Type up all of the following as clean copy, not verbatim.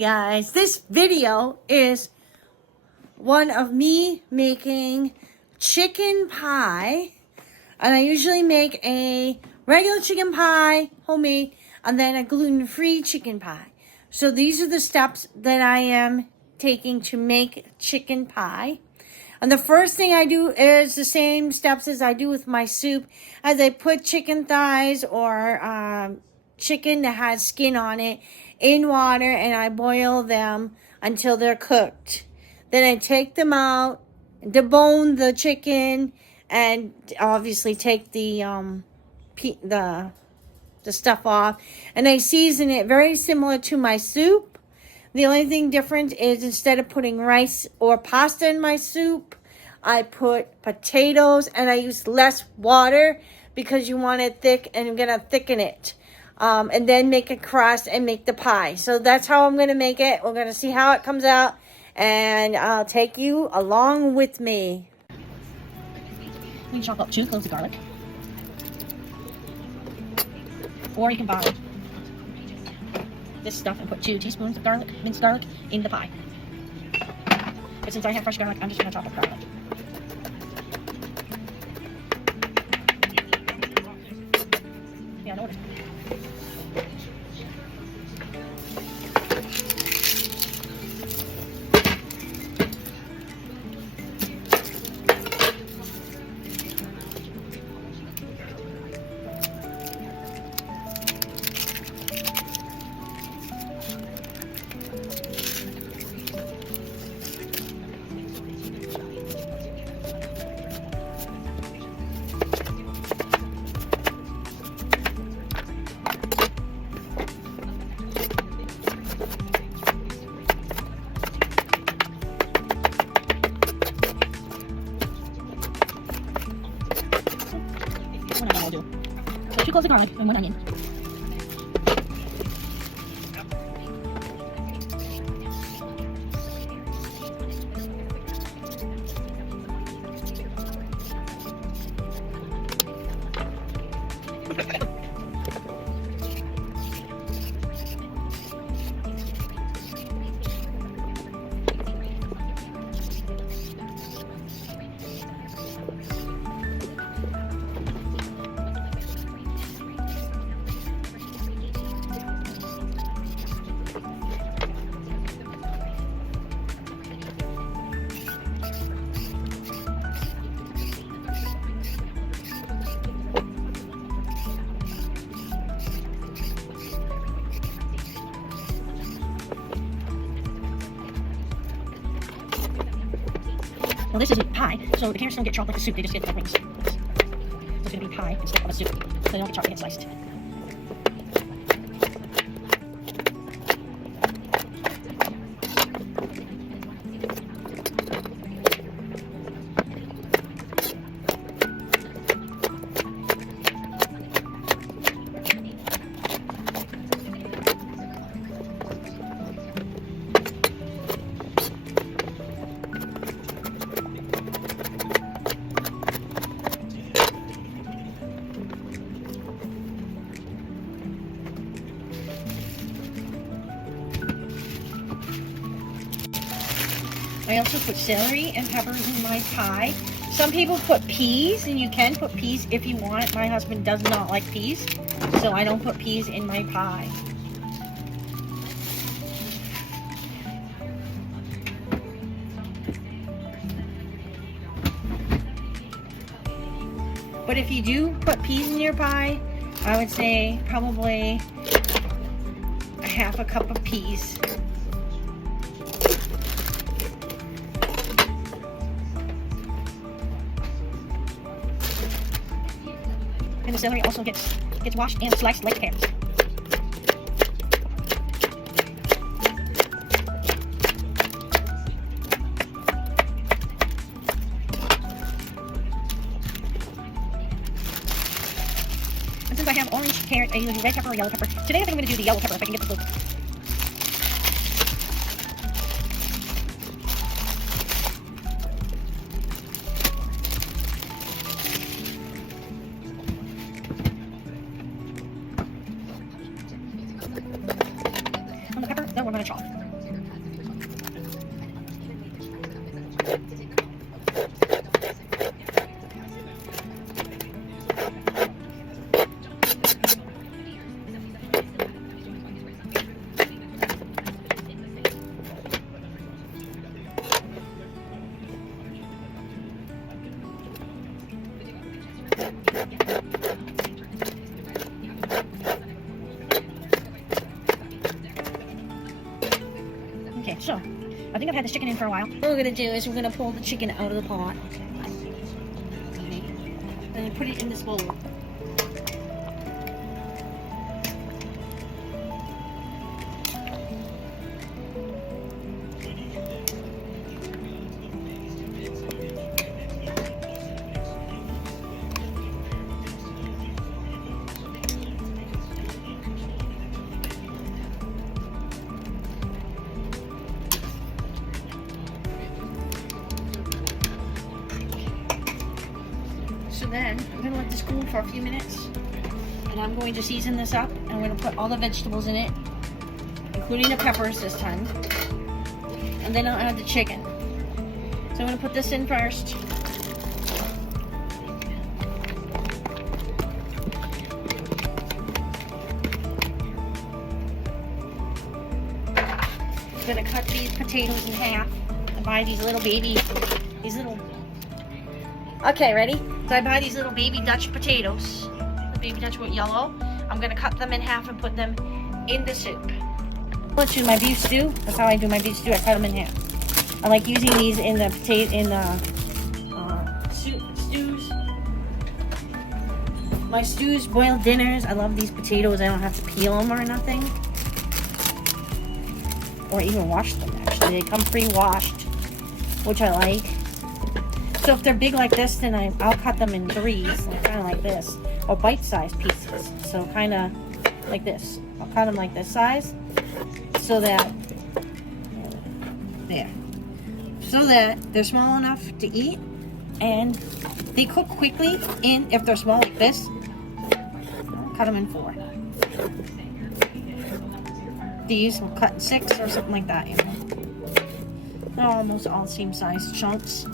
guys, this video is one of me making chicken pie, and I usually make a regular chicken pie, homemade, and then a gluten-free chicken pie. So these are the steps that I am taking to make chicken pie. And the first thing I do is the same steps as I do with my soup, as I put chicken thighs or chicken that has skin on it in water, and I boil them until they're cooked. Then I take them out, debone the chicken, and obviously take the stuff off, and I season it very similar to my soup. The only thing different is instead of putting rice or pasta in my soup, I put potatoes, and I use less water because you want it thick, and I'm gonna thicken it. And then make a crust and make the pie. So that's how I'm going to make it. We're going to see how it comes out, and I'll take you along with me. You can chop up 2 cloves of garlic. Or you can buy this stuff and put 2 teaspoons of garlic, minced garlic, in the pie. But since I have fresh garlic, I'm just going to chop up garlic. Yeah, no worries. So 2 cloves of garlic and 1 onion. Well, this isn't pie, so the carrots don't get chopped like a soup, they just get like rings. So it's going to be pie instead of a soup, so they don't get chopped, they get sliced. I also put celery and peppers in my pie. Some people put peas, and you can put peas if you want. My husband does not like peas, so I don't put peas in my pie. But if you do put peas in your pie, I would say probably a half a cup of peas. And the celery also gets washed and sliced like carrots. And since I have orange carrot, I either do red pepper or yellow pepper. Today I think I'm going to do the yellow pepper if I can get the flavor. On the pepper, then we're going to chop. So, I think I've had this chicken in for a while. What we're gonna do is we're gonna pull the chicken out of the pot. Okay. And put it in this bowl. So then, I'm going to let this cool for a few minutes, and I'm going to season this up, and I'm going to put all the vegetables in it, including the peppers this time, and then I'll add the chicken. So I'm going to put this in first. I'm going to cut these potatoes in half and buy these little Okay, ready? So I buy these little baby Dutch potatoes. The baby Dutch with yellow. I'm gonna cut them in half and put them in the soup. Let's do my beef stew. That's how I do my beef stew. I cut them in half. I like using these in the stews. My stews, boiled dinners. I love these potatoes. I don't have to peel them or nothing, or even wash them. Actually, they come pre-washed, which I like. So if they're big like this, then I'll cut them in threes, kind of like this, or bite-sized pieces. So kind of like this. I'll cut them like this size, so that they're small enough to eat, and they cook quickly. If they're small like this, I'll cut them in 4. These will cut in 6 or something like that. You know, they're almost all the same size chunks.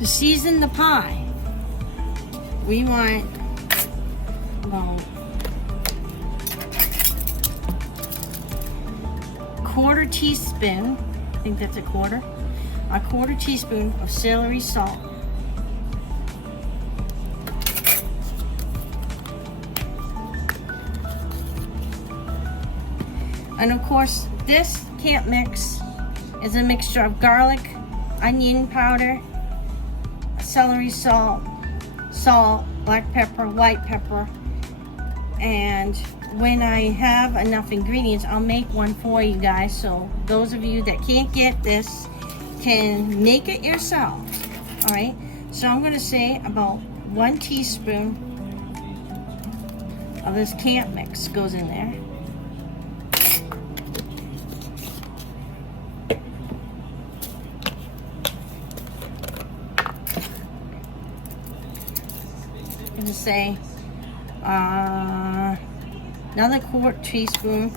To season the pie, we want about 1/4 teaspoon, I think that's a quarter teaspoon of celery salt. And of course, this camp mix is a mixture of garlic, onion powder, celery salt, black pepper, white pepper, and when I have enough ingredients, I'll make one for you guys, so those of you that can't get this can make it yourself. All right, so I'm going to say about 1 teaspoon of this camp mix goes in there. I'm going to say another 1/4 teaspoon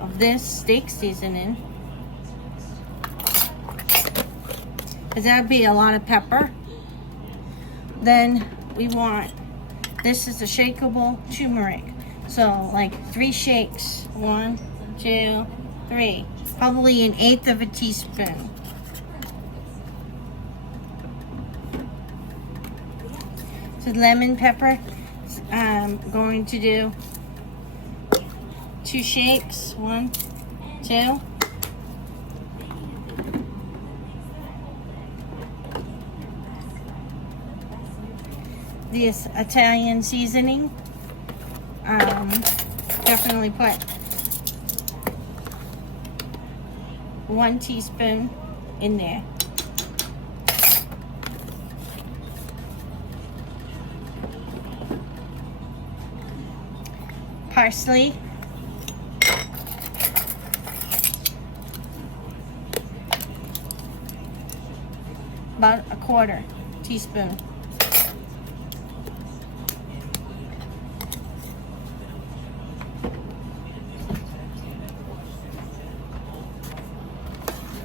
of this steak seasoning, because that would be a lot of pepper. Then we want, this is a shakeable turmeric, so like 3 shakes, 1, 2, 3, probably 1/8 of a teaspoon. So lemon pepper, I'm going to do 2 shakes, 1, 2. This Italian seasoning, definitely put 1 teaspoon in there. Parsley, about 1/4 teaspoon.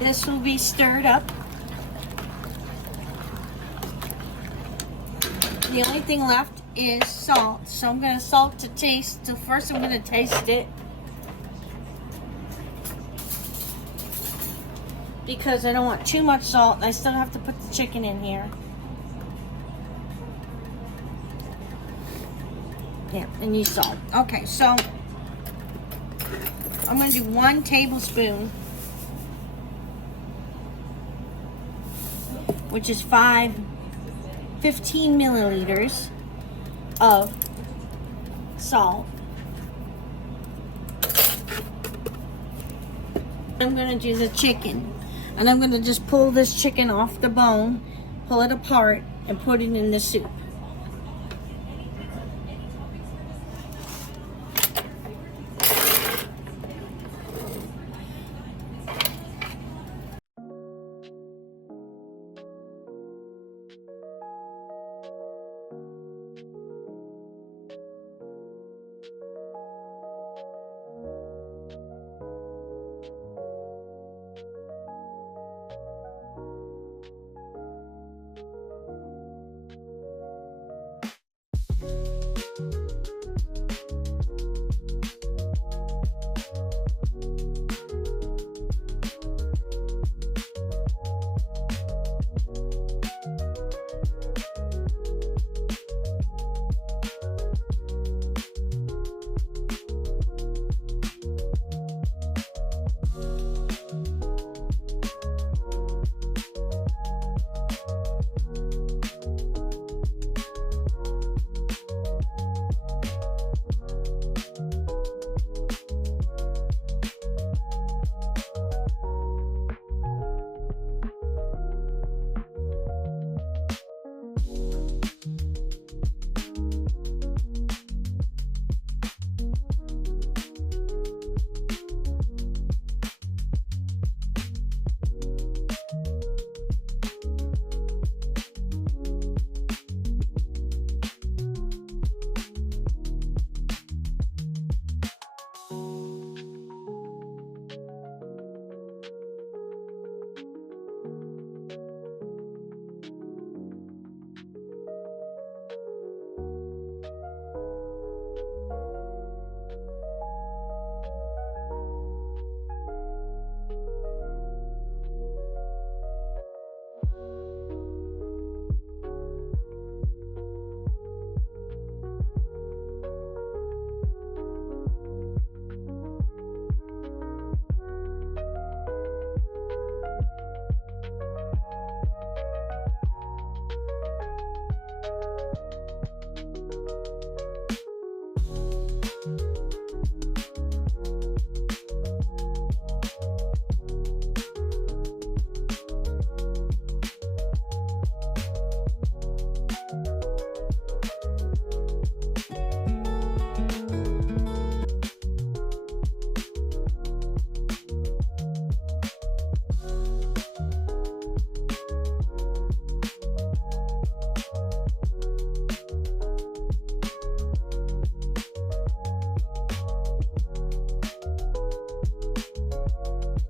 This will be stirred up. The only thing left is salt. So I'm going to salt to taste. So first I'm going to taste it. Because I don't want too much salt. I still have to put the chicken in here. Yeah, and use salt. Okay, so I'm going to do 1 tablespoon, which is 15 milliliters of salt. I'm going to do the chicken, and I'm going to just pull this chicken off the bone, pull it apart, and put it in the soup.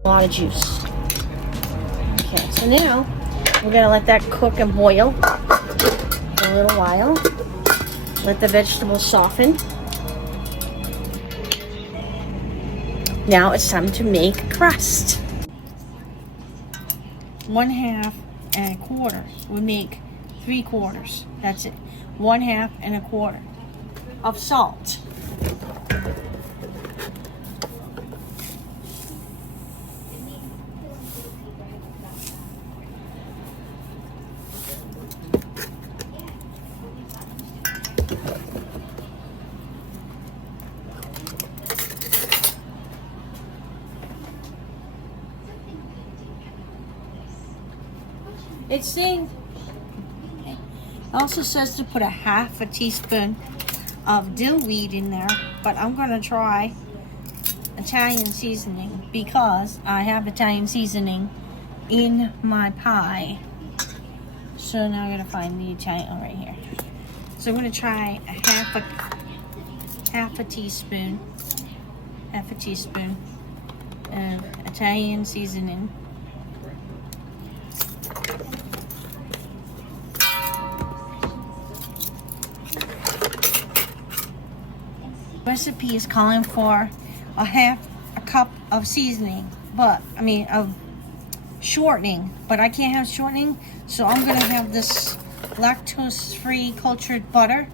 A lot of juice. Okay, so now we're gonna let that cook and boil for a little while. Let the vegetables soften. Now it's time to make crust. 1/2 and 1/4. We make 3/4. That's it. 1/2 and 1/4 of salt. It also says to put 1/2 teaspoon of dill weed in there, but I'm going to try Italian seasoning because I have Italian seasoning in my pie. So now I'm going to find the Italian right here. So I'm going to try half a teaspoon of Italian seasoning. Recipe is calling for a half a cup of seasoning, but I mean of shortening, but I can't have shortening, so I'm gonna have this lactose-free cultured butter,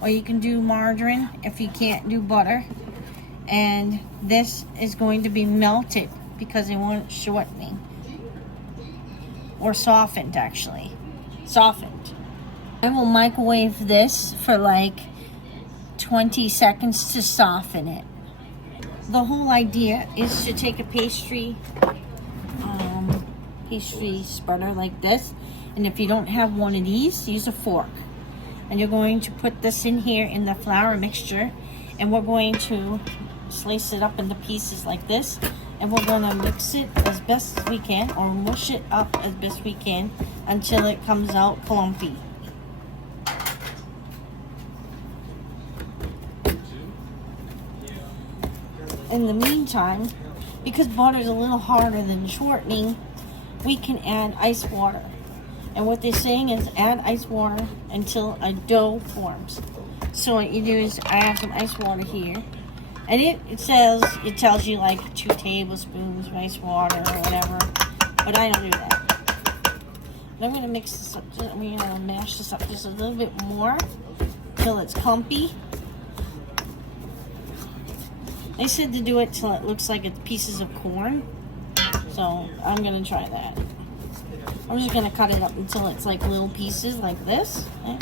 or you can do margarine if you can't do butter. And this is going to be melted because they want it shortening, or softened, actually softened. I will microwave this for like 20 seconds to soften it. The whole idea is to take a pastry spreader like this, and if you don't have one of these, use a fork, and you're going to put this in here in the flour mixture, and we're going to slice it up into pieces like this, and we're going to mix it as best as we can, or mush it up as best we can until it comes out clumpy. In the meantime, because butter is a little harder than shortening, we can add ice water. And what they're saying is add ice water until a dough forms. So what you do is I have some ice water here, and it tells you like 2 tablespoons of ice water or whatever, but I don't do that. And I'm gonna mix this up. I'm gonna mash this up just a little bit more till it's clumpy. They said to do it till it looks like it's pieces of corn, so I'm gonna try that. I'm just gonna cut it up until it's like little pieces like this. Okay.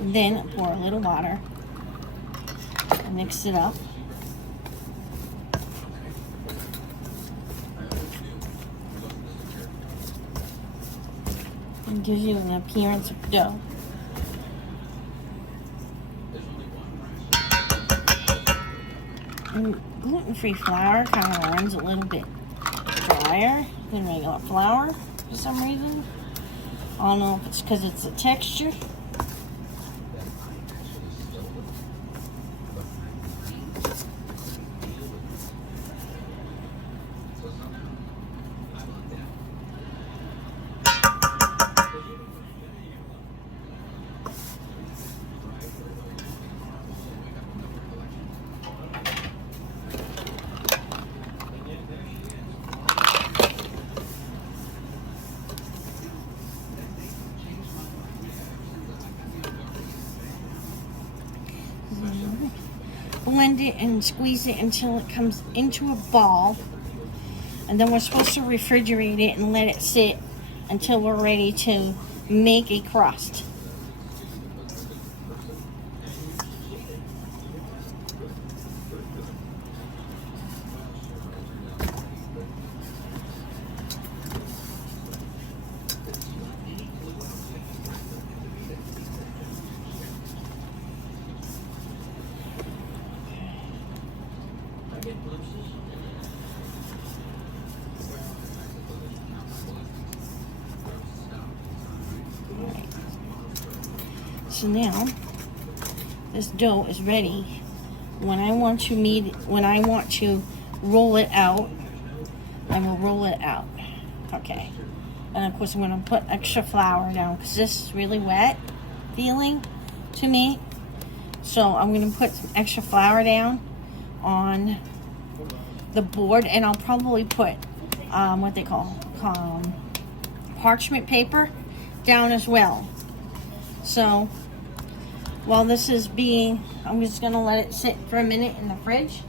And then pour a little water and mix it up. And gives you an appearance of dough. And gluten-free flour kind of runs a little bit drier than regular flour for some reason. I don't know if it's because it's the texture. Blend it and squeeze it until it comes into a ball, and then we're supposed to refrigerate it and let it sit until we're ready to make a crust. So now this dough is ready. When I want to roll it out, I will roll it out. Okay. And of course I'm going to put extra flour down because this is really wet feeling to me. So I'm going to put some extra flour down on the board, and I'll probably put what they call parchment paper down as well. So while this is I'm just going to let it sit for a minute in the fridge.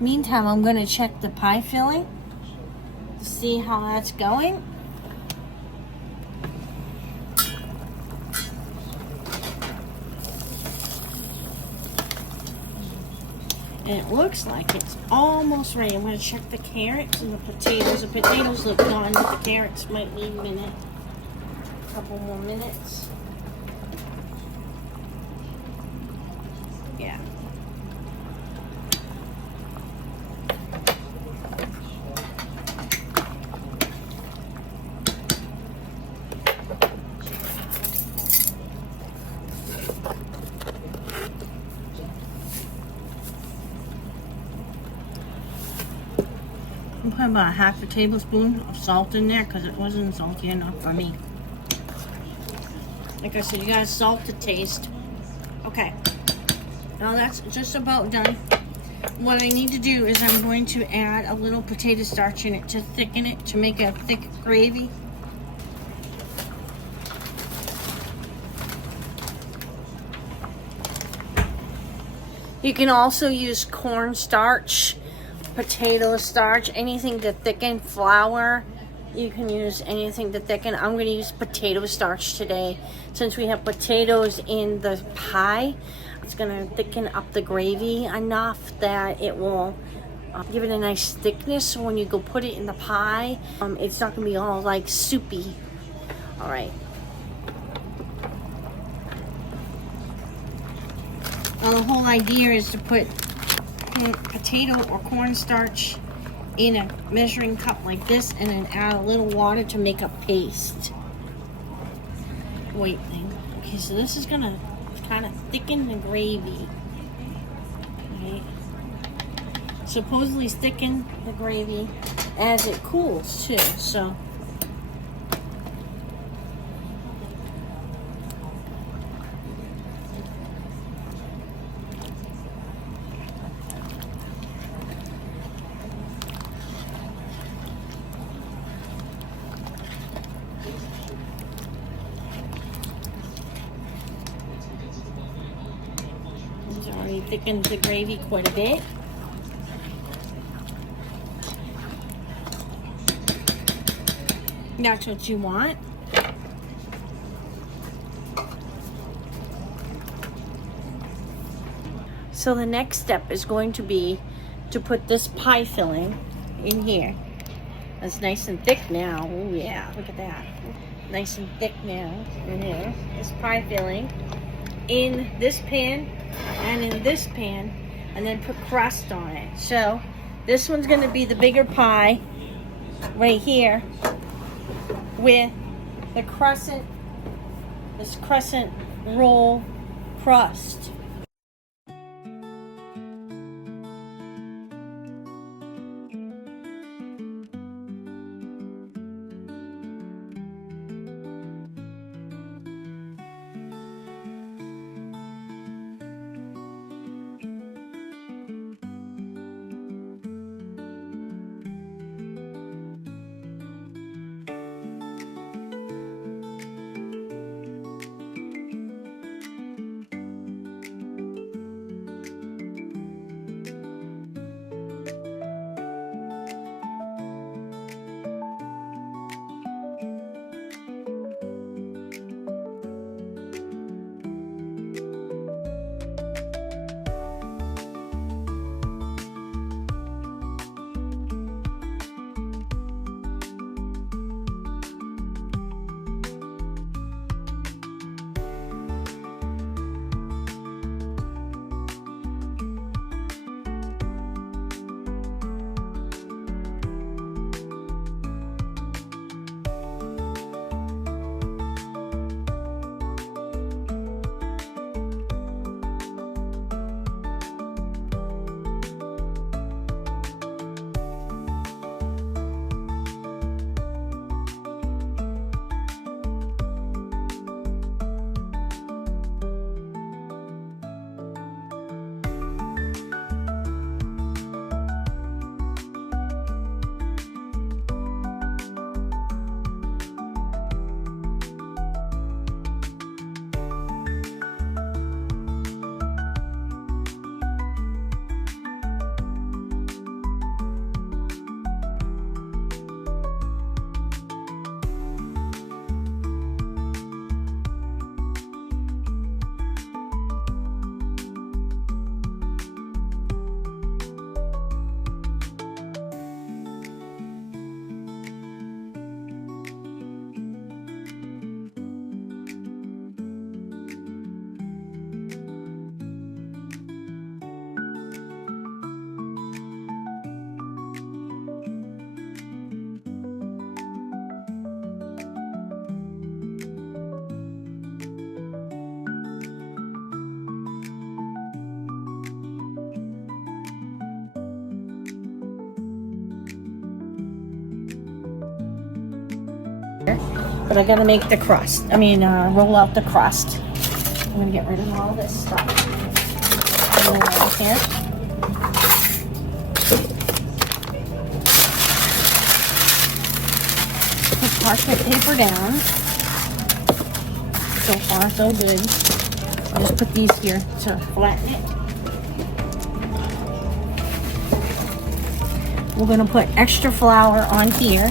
Meantime, I'm going to check the pie filling to see how that's going. It looks like it's almost ready. I'm going to check the carrots and the potatoes. The potatoes look done, but the carrots might need a couple more minutes. Yeah. I'm putting about half a tablespoon of salt in there because it wasn't salty enough for me. Like I said, you gotta salt to taste. Okay, now that's just about done. What I need to do is I'm going to add a little potato starch in it to thicken it, to make a thick gravy. You can also use cornstarch, potato starch, anything to thicken, flour. You can use anything to thicken. I'm going to use potato starch today. Since we have potatoes in the pie, it's going to thicken up the gravy enough that it will give it a nice thickness. So when you go put it in the pie, it's not going to be all like soupy. All right. Well, the whole idea is to put potato or cornstarch in a measuring cup like this and then add a little water to make a paste. Wait thing. Okay, so this is gonna kind of thicken the gravy. Okay. Supposedly thicken the gravy as it cools too, so. It's already thickened the gravy quite a bit. That's what you want. So the next step is going to be to put this pie filling in here. It's nice and thick now. Oh yeah, look at that. Nice and thick now in here. This pie filling in this pan and in this pan, and then put crust on it. So this one's going to be the bigger pie right here with the crescent, this crescent roll crust. But I gotta make the crust. Roll out the crust. I'm gonna get rid of all this stuff. Here. Put parchment paper down. So far, so good. I'll just put these here to flatten it. We're gonna put extra flour on here.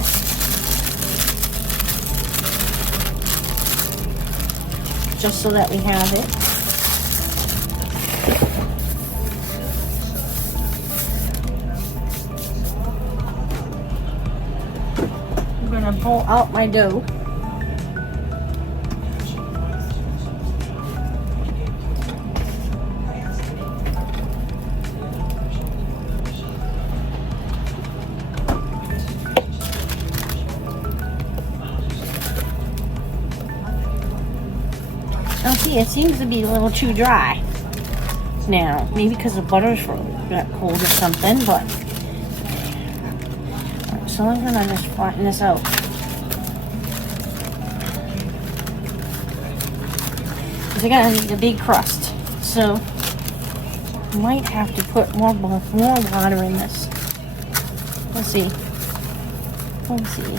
Just so that we have it. I'm gonna pull out my dough. Oh, see, it seems to be a little too dry now. Maybe because the butter's got cold or something, but... Alright, so I'm gonna just flatten this out. Because I gotta need a big crust. So, I might have to put more water in this. Let's see. Let's see.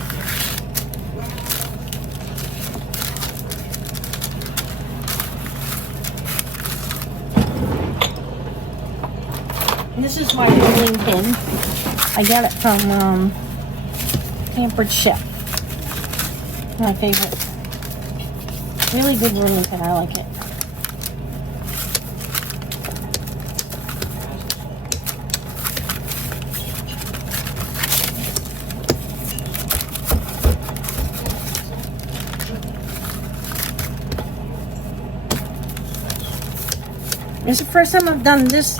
This is my rolling pin. I got it from Pampered Chef. My favorite. Really good rolling pin. I like it. This is the first time I've done this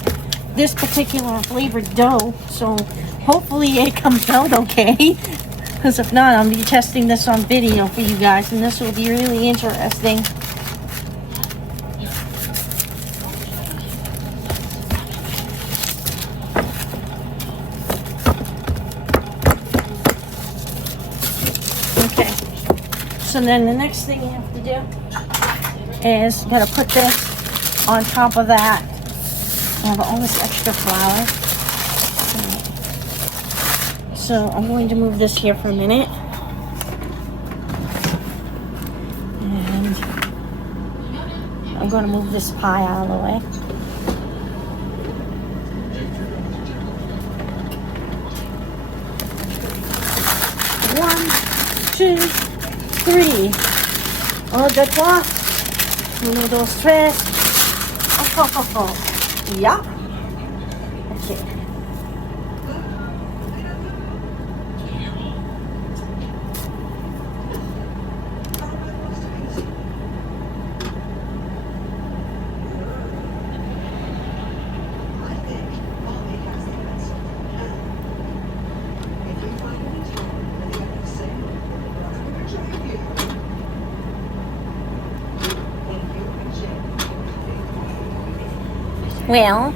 particular flavored dough, so hopefully it comes out okay, because if not, I'll be testing this on video for you guys, and this will be really interesting. Okay, so then the next thing you have to do is you gotta put this on top of that. I have all this extra flour. So I'm going to move this here for a minute. And I'm going to move this pie out of the way. One, two, three. Un, deux, trois. Uno, dos, tres. Oh. Yeah. Okay. Well,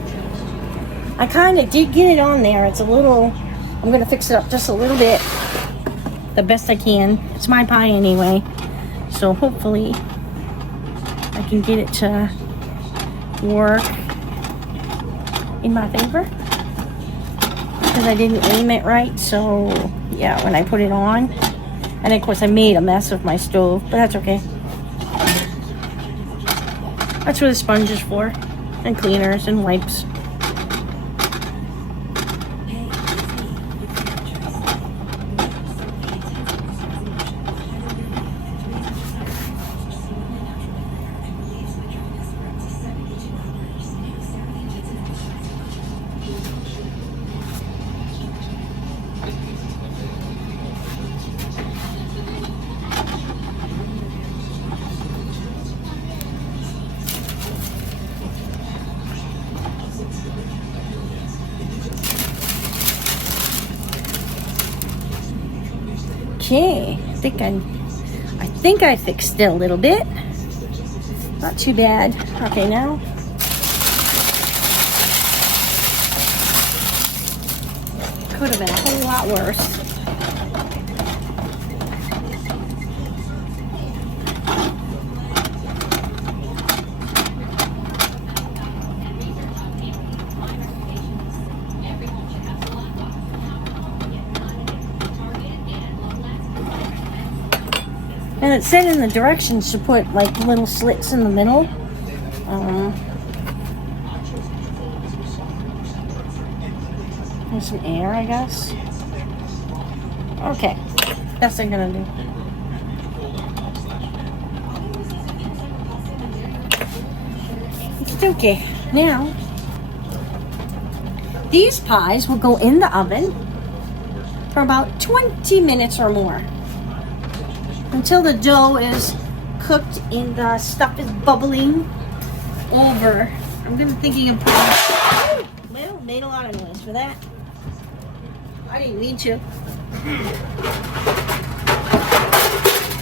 I kind of did get it on there. It's a little, I'm going to fix it up just a little bit, the best I can. It's my pie anyway, so hopefully I can get it to work in my favor, because I didn't aim it right. So yeah, when I put it on, and of course I made a mess of my stove, but that's okay. That's what the sponge is for, and cleaners and wipes. Okay, I think I fixed it a little bit. Not too bad. Okay, now could have been a whole lot worse. And it said in the directions to put like little slits in the middle. There's some air, I guess. Okay, that's what I'm gonna do. It's okay. Now, these pies will go in the oven for about 20 minutes or more, until the dough is cooked and the stuff is bubbling over. I'm thinking of putting, well, made a lot of noise for that. I didn't mean to.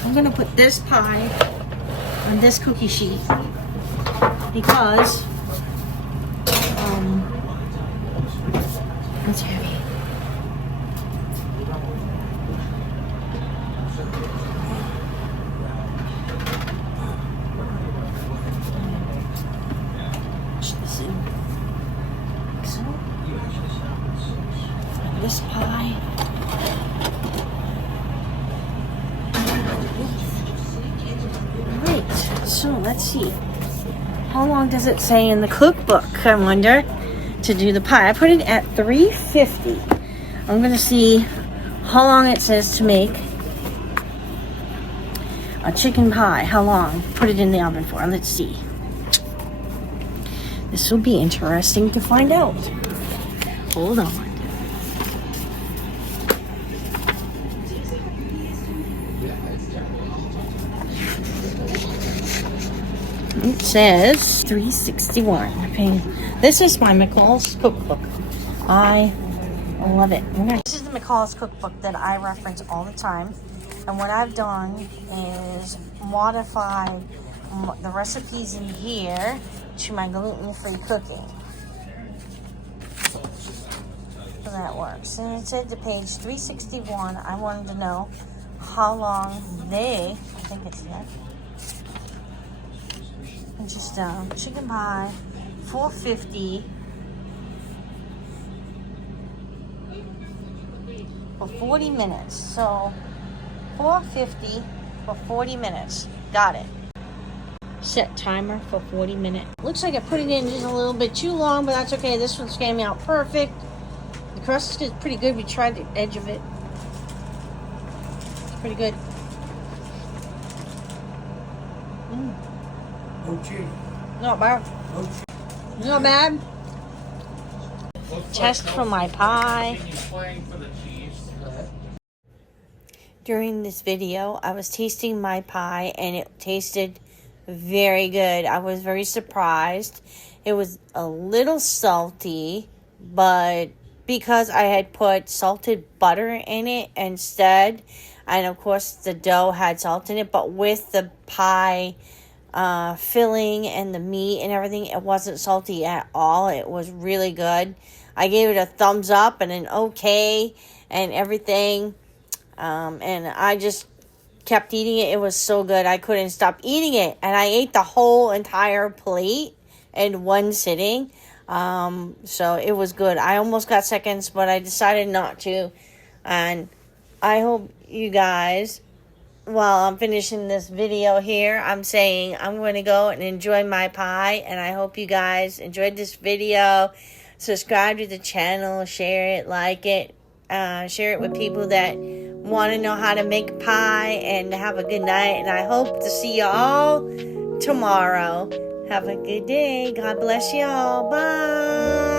I'm gonna put this pie on this cookie sheet because it's heavy. This pie. Right, so let's see. How long does it say in the cookbook, I wonder, to do the pie? I put it at 350. I'm gonna see how long it says to make a chicken pie. How long? Put it in the oven for. Let's see. This will be interesting to find out. Hold on. It says 361. Okay. This is my McCall's cookbook. I love it. This is the McCall's cookbook that I reference all the time. And what I've done is modify the recipes in here to my gluten-free cooking. So that works. And it said to page 361, I wanted to know how long I think it's there. And just chicken pie, 450 for 40 minutes. So 450 for 40 minutes. Got it. Set timer for 40 minutes. Looks like I put it in just a little bit too long, but that's okay. This one's came out perfect. The crust is pretty good. We tried the edge of it. It's pretty good. Not bad. Not bad. Test for my pie. During this video, I was tasting my pie and it tasted very good. I was very surprised. It was a little salty, but because I had put salted butter in it instead, and of course the dough had salt in it, but with the pie filling and the meat and everything, it wasn't salty at all. It was really good. I gave it a thumbs up and an okay and everything, and I just kept eating it. It was so good. I couldn't stop eating it, and I ate the whole entire plate in one sitting. So it was good. I almost got seconds, but I decided not to, and I hope you guys, while I'm finishing this video here, I'm saying I'm going to go and enjoy my pie. And I hope you guys enjoyed this video. Subscribe to the channel, share it, like it, share it with people that want to know how to make pie, and have a good night. And I hope to see you all tomorrow. Have a good day. God bless you all. Bye.